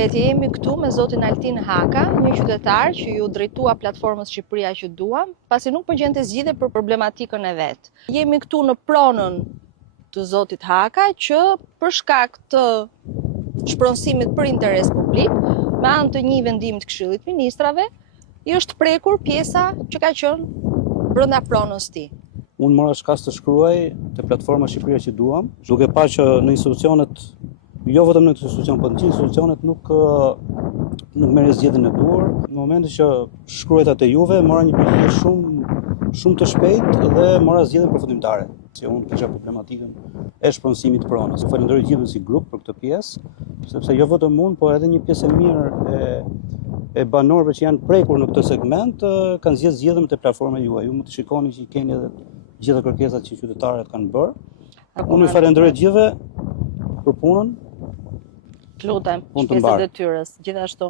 përshëndetje, jemi këtu me zotin Altin Haka, një qytetar që ju drejtua platformës Shqipëria që duam, pasi nuk përgjente zgjidhje për problematikën e vet. Jemi këtu në pronën të zotit Haka që për shkak të shpronësimit për interes publik, me anë të një vendimit të Këshillit Ministrave, i është prekur pjesa që ka qenë brenda pronës tij. Unë mora shkas të shkruaj te platforma Shqipëria që duam, duke parë që në institucionet, jo vetëm në këtë institucion, por në gjithë institucionet nuk merr zgjedhjen e duhur. Në momentin që shkruajta te Juve, mora një përgjigje shumë të shpejtë dhe mora zgjedhjen përfundimtare. Si unë kisha problematikën e shpronësimit të pronës. Falenderoj gjithëve si grup për këtë pjesë, sepse jo vetëm unë, por edhe një pjesë e mirë e banorëve që janë prekur në këtë segment kanë zgjedhjen te platforma juaj. Ju mund të shikoni që keni edhe gjitha kërkesat që qytetarët kanë bërë. Unë ju falenderoj gjithëve për punën. Lutem, pjesë e detyrës, gjithashtu.